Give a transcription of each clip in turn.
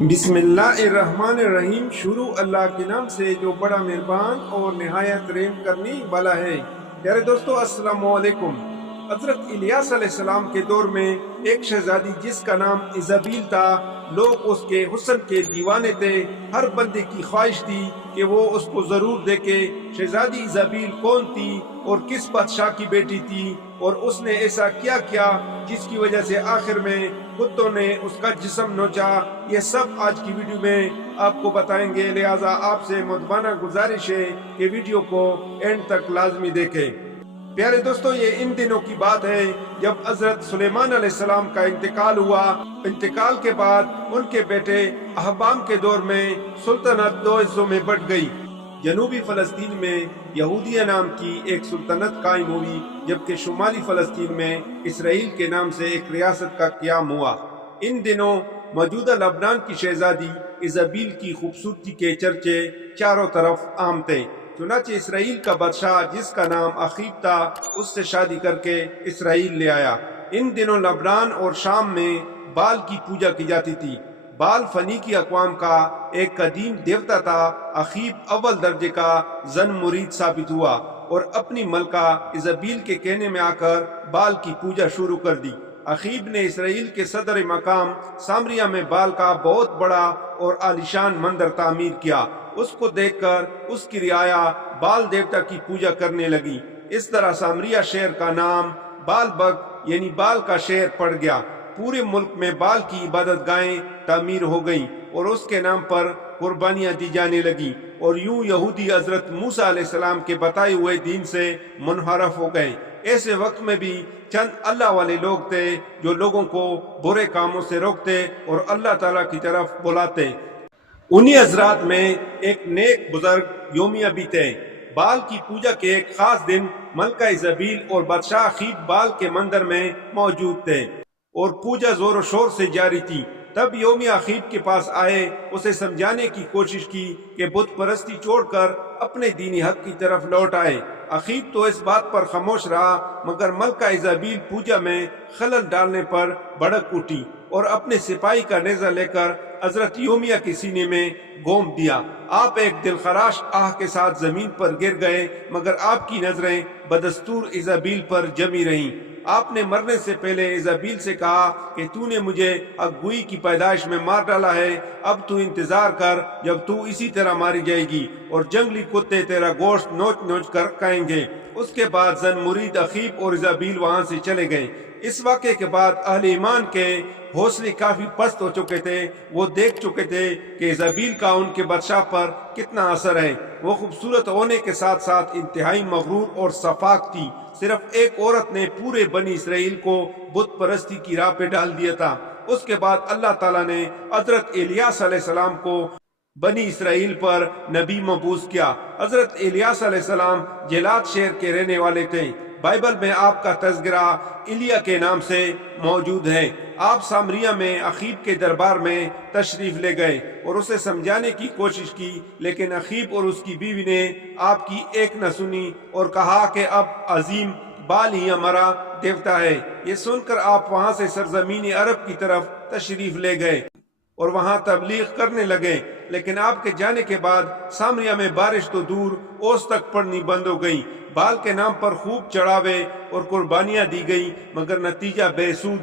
बिस्मिल्लाहिर्रहमानिर्रहीम। शुरू अल्लाह के नाम से जो बड़ा मेहरबान और निहायत रहम करने वाला है। प्यारे दोस्तों, अस्सलामु अलैकुम। हजरत इलियास अलैहिस्सलाम के दौर में एक शहजादी जिसका नाम इज़ाबील था, लोग उसके हुस्न के दीवाने थे। हर बंदे की ख्वाहिश थी कि वो उसको जरूर देखे। शहजादी इज़ाबील कौन थी और किस बादशाह की बेटी थी और उसने ऐसा क्या किया जिसकी वजह से आखिर में कुत्तों ने उसका जिस्म नोचा, ये सब आज की वीडियो में आपको बताएंगे। लिहाजा आपसे मुद्बाना गुजारिश है कि वीडियो को एंड तक लाजमी देखें। प्यारे दोस्तों, ये इन दिनों की बात है जब हजरत सुलेमान अलैहिस्सलाम का इंतकाल हुआ। इंतकाल के बाद उनके बेटे अहबाम के दौर में सुल्तनत दो हिस्सों में बट गई। जनूबी फ़लस्तीन में यहूदिया नाम की एक सुल्तनत कायम हुई, जबकि शुमाली फ़लस्तीन में इसराइल के नाम से एक रियासत का क़याम हुआ। इन दिनों मौजूदा लबनान की शहजादी इज़ाबील की खूबसूरती के चर्चे चारों तरफ आम थे। चुनाचे इसराइल का बादशाह जिसका नाम अखीब था, उससे शादी करके इसराइल ले आया। इन दिनों लबनान और शाम में बाल की पूजा की जाती थी। बाल फनीकी अक़वाम का एक कदीम देवता था। अखीब अव्वल दर्जे का जन मुरीद साबित हुआ और अपनी मलका इज़ाबील के कहने में आकर बाल की पूजा शुरू कर दी। अखीब ने इसराइल के सदर मकाम सामरिया में बाल का बहुत बड़ा और आलिशान मंदिर तामीर किया। उसको देखकर उसकी रियाया बाल देवता की पूजा करने लगी। इस तरह सामरिया शहर का नाम बाल बग यानी बाल का शहर पड़ गया। पूरे मुल्क में बाल की इबादत गाहें तामीर हो गईं और उसके नाम पर कुर्बानियां दी जाने लगी। और यूं यहूदी हजरत मूसा अलैहिस्सलाम के बताए हुए दीन से मुनहरफ हो गए। ऐसे वक्त में भी चंद अल्लाह वाले लोग थे जो लोगों को बुरे कामों से रोकते और अल्लाह ताला की तरफ बुलाते। उन्हीं हजरात में एक नेक बुजुर्ग योमिया भी थे। बाल की पूजा के एक खास दिन मलका इज़ाबील और बादशाह अखीब बाल के मंदिर में मौजूद थे और पूजा जोर शोर से जारी थी। तब योमिया अखीब के पास आए, उसे समझाने की कोशिश की कि बुत परस्ती छोड़कर अपने दीनी हक की तरफ लौट आए। अखीब तो इस बात पर खामोश रहा, मगर मलका इज़ाबील पूजा में खलल डालने पर भड़क उठी और अपने सिपाही का नेज़ा लेकर हजरत योमिया के सीने में गोम दिया। आप एक दिलखराश आह के साथ जमीन पर गिर गए, मगर आपकी नजरें बदस्तूर इज़ाबील पर जमी रहीं। आपने मरने से पहले इज़ाबील से कहा कि तूने मुझे अगुई की पैदाइश में मार डाला है, अब तू इंतजार कर जब तू इसी तरह मारी जाएगी और जंगली कुत्ते तेरा गोश्त नोच नोच कर खाएंगे। उसके बाद जन मुरीद अखीब और इज़ाबील वहां से चले गए। इस वाक़े के बाद अहले ईमान के हौसले काफी पस्त हो चुके थे। वो देख चुके थे कि इज़ाबील का उनके बादशाह पर कितना असर है। वो खूबसूरत होने के साथ साथ इंतहाई मगरूर और सफाक थी। सिर्फ एक औरत ने पूरे बनी इसराइल को बुत परस्ती की राह पे डाल दिया था। उसके बाद अल्लाह ताला ने हजरत इलियास अलैहिस्सलाम को बनी इसराइल पर नबी मबूस किया। हजरत इलियास अलैहिस्सलाम जेलाद शहर के रहने वाले थे। बाइबल में आपका तज़किरा इलिया के नाम से मौजूद है। आप सामरिया में अखीब के दरबार में तशरीफ ले गए और उसे समझाने की कोशिश की, लेकिन अखीब और उसकी बीवी ने आपकी एक न सुनी और कहा कि अब अजीम बाल ही हमारा देवता है। ये सुनकर आप वहां से सरजमीन अरब की तरफ तशरीफ ले गए और वहां तबलीग करने लगे। लेकिन आपके जाने के बाद सामरिया में बारिश तो दूर, ओस तक पड़नी बंद हो गई। बाल के नाम पर खूब चढ़ावे और कुर्बानियां दी गई, मगर नतीजा बेसूद।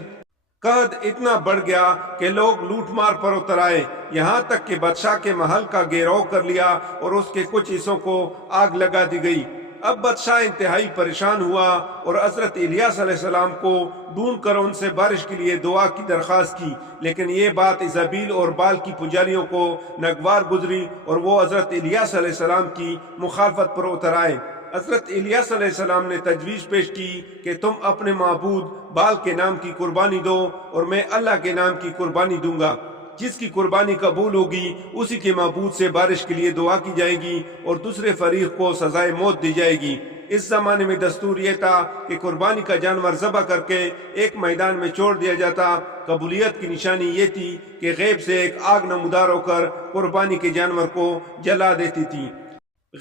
कहद इतना बढ़ गया कि लोग लूट मार पर उतर आए। यहाँ तक कि बादशाह के महल का घेराव कर लिया और उसके कुछ हिस्सों को आग लगा दी गई। अब बादशाह इंतहाई परेशान हुआ और हजरत इलियास अलैहिस्सलाम को ढूंढ कर उनसे बारिश के लिए दुआ की दरख्वास्त की। लेकिन ये बात इज़ाबील और बाल की पुजारियों को नागवार गुजरी और वो हजरत इलियास अलैहिस्सलाम की मुखालफत पर उतर आए। हजरत इलियास अलैहिस्सलाम ने तजवीज़ पेश की कि तुम अपने माबूद बाल के नाम की कुर्बानी दो और मैं अल्लाह के नाम की कुर्बानी दूंगा। जिसकी कुर्बानी कबूल होगी उसी के माबूद से बारिश के लिए दुआ की जाएगी और दूसरे फरीक को सजाए मौत दी जाएगी। इस जमाने में दस्तूर ये था कि कुर्बानी का जानवर ज़बह करके एक मैदान में छोड़ दिया जाता। कबूलियत की निशानी ये थी कि गैब से एक आग नमूदार होकर कुर्बानी के जानवर को जला देती थी।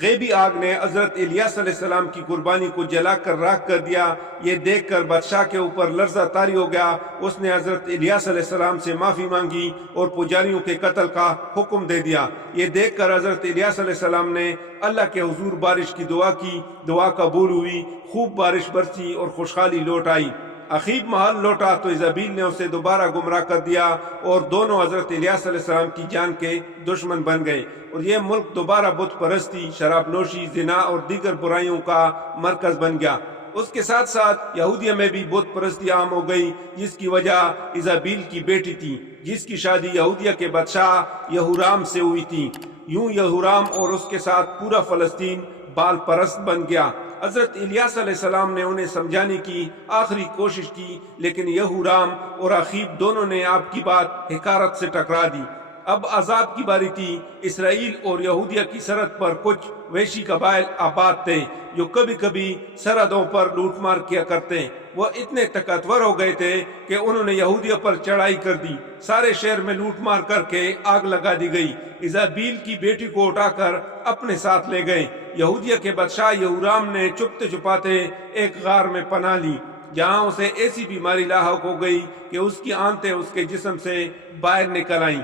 غیبی آگ نے حضرت الیاس علیہ السلام کی قربانی کو جلا کر راکھ کر دیا۔ یہ دیکھ کر بادشاہ کے اوپر لرزہ طاری ہو گیا۔ اس نے حضرت الیاس علیہ السلام سے معافی مانگی اور پجاریوں کے قتل کا حکم دے دیا۔ یہ دیکھ کر حضرت الیاس علیہ السلام نے اللہ کے حضور بارش کی دعا کی، دعا قبول ہوئی، خوب بارش برسی اور خوشحالی لوٹ آئی۔ اخیب محل لوٹا تو ایزابیل نے اسے دوبارہ گمراہ کر دیا اور دونوں حضرت الیاس علیہ السلام کی جان کے دشمن بن گئے، اور یہ ملک دوبارہ بت پرستی، شراب نوشی، زنا اور دیگر برائیوں کا مرکز بن گیا۔ اس کے ساتھ ساتھ یہودیہ میں بھی بت پرستی عام ہو گئی، جس کی وجہ ایزابیل کی بیٹی تھی، جس کی شادی یہودیہ کے بادشاہ یہورام سے ہوئی تھی۔ یوں یہورام اور اس کے ساتھ پورا فلسطین بال پرست بن گیا۔ حضرت الیاس علیہ السلام نے انہیں سمجھانے کی آخری کوشش کی، لیکن یہورام اور اخیب دونوں نے آپ کی بات حقارت سے ٹکرا دی۔ اب عذاب کی باری تھی۔ اسرائیل اور یہودیہ کی سرحد پر کچھ وحشی قبائل آباد تھے جو کبھی کبھی سرحدوں پر لوٹ مار کیا کرتے۔ وہ اتنے طاقتور ہو گئے تھے کہ انہوں نے یہودیہ پر چڑھائی کر دی۔ سارے شہر میں لوٹ مار کر کے آگ لگا دی گئی۔ ایزابیل کی بیٹی کو اٹھا کر اپنے ساتھ لے گئے۔ یہودیہ کے بادشاہ یہورام نے چھپتے چھپاتے ایک غار میں پناہ لی، جہاں اسے ایسی بیماری لاحق ہو گئی کہ اس کی آنتیں اس کے جسم سے باہر نکل آئیں۔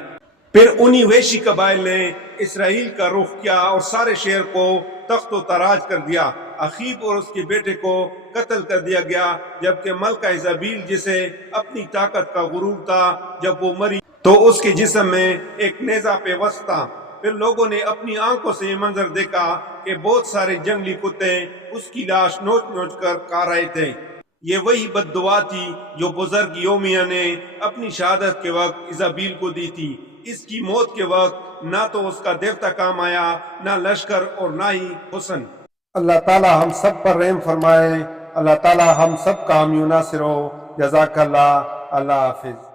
پھر انہی وحشی قبائل نے اسرائیل کا رخ کیا اور سارے شہر کو تخت و تاراج کر دیا۔ اخیب اور اس کے بیٹے کو قتل کر دیا گیا، جبکہ ملکہ ایزابیل، جسے اپنی طاقت کا غرور تھا، جب وہ مری تو اس کے جسم میں ایک نیزہ پیوست تھا۔ پھر لوگوں نے اپنی آنکھوں سے یہ منظر دیکھا کہ بہت سارے جنگلی کتے اس کی لاش نوچ نوچ کر کھا رہے تھے۔ یہ وہی بد دعا تھی جو بزرگ یومیہ نے اپنی شہادت کے وقت ایزابیل کو دی تھی۔ اس کی موت کے وقت نہ تو اس کا دیوتا کام آیا، نہ لشکر اور نہ ہی حسن۔ اللہ تعالی ہم سب پر رحم فرمائے۔ اللہ تعالی ہم سب کا حامی و ناصر ہو۔ جزاک اللہ۔ اللہ حافظ۔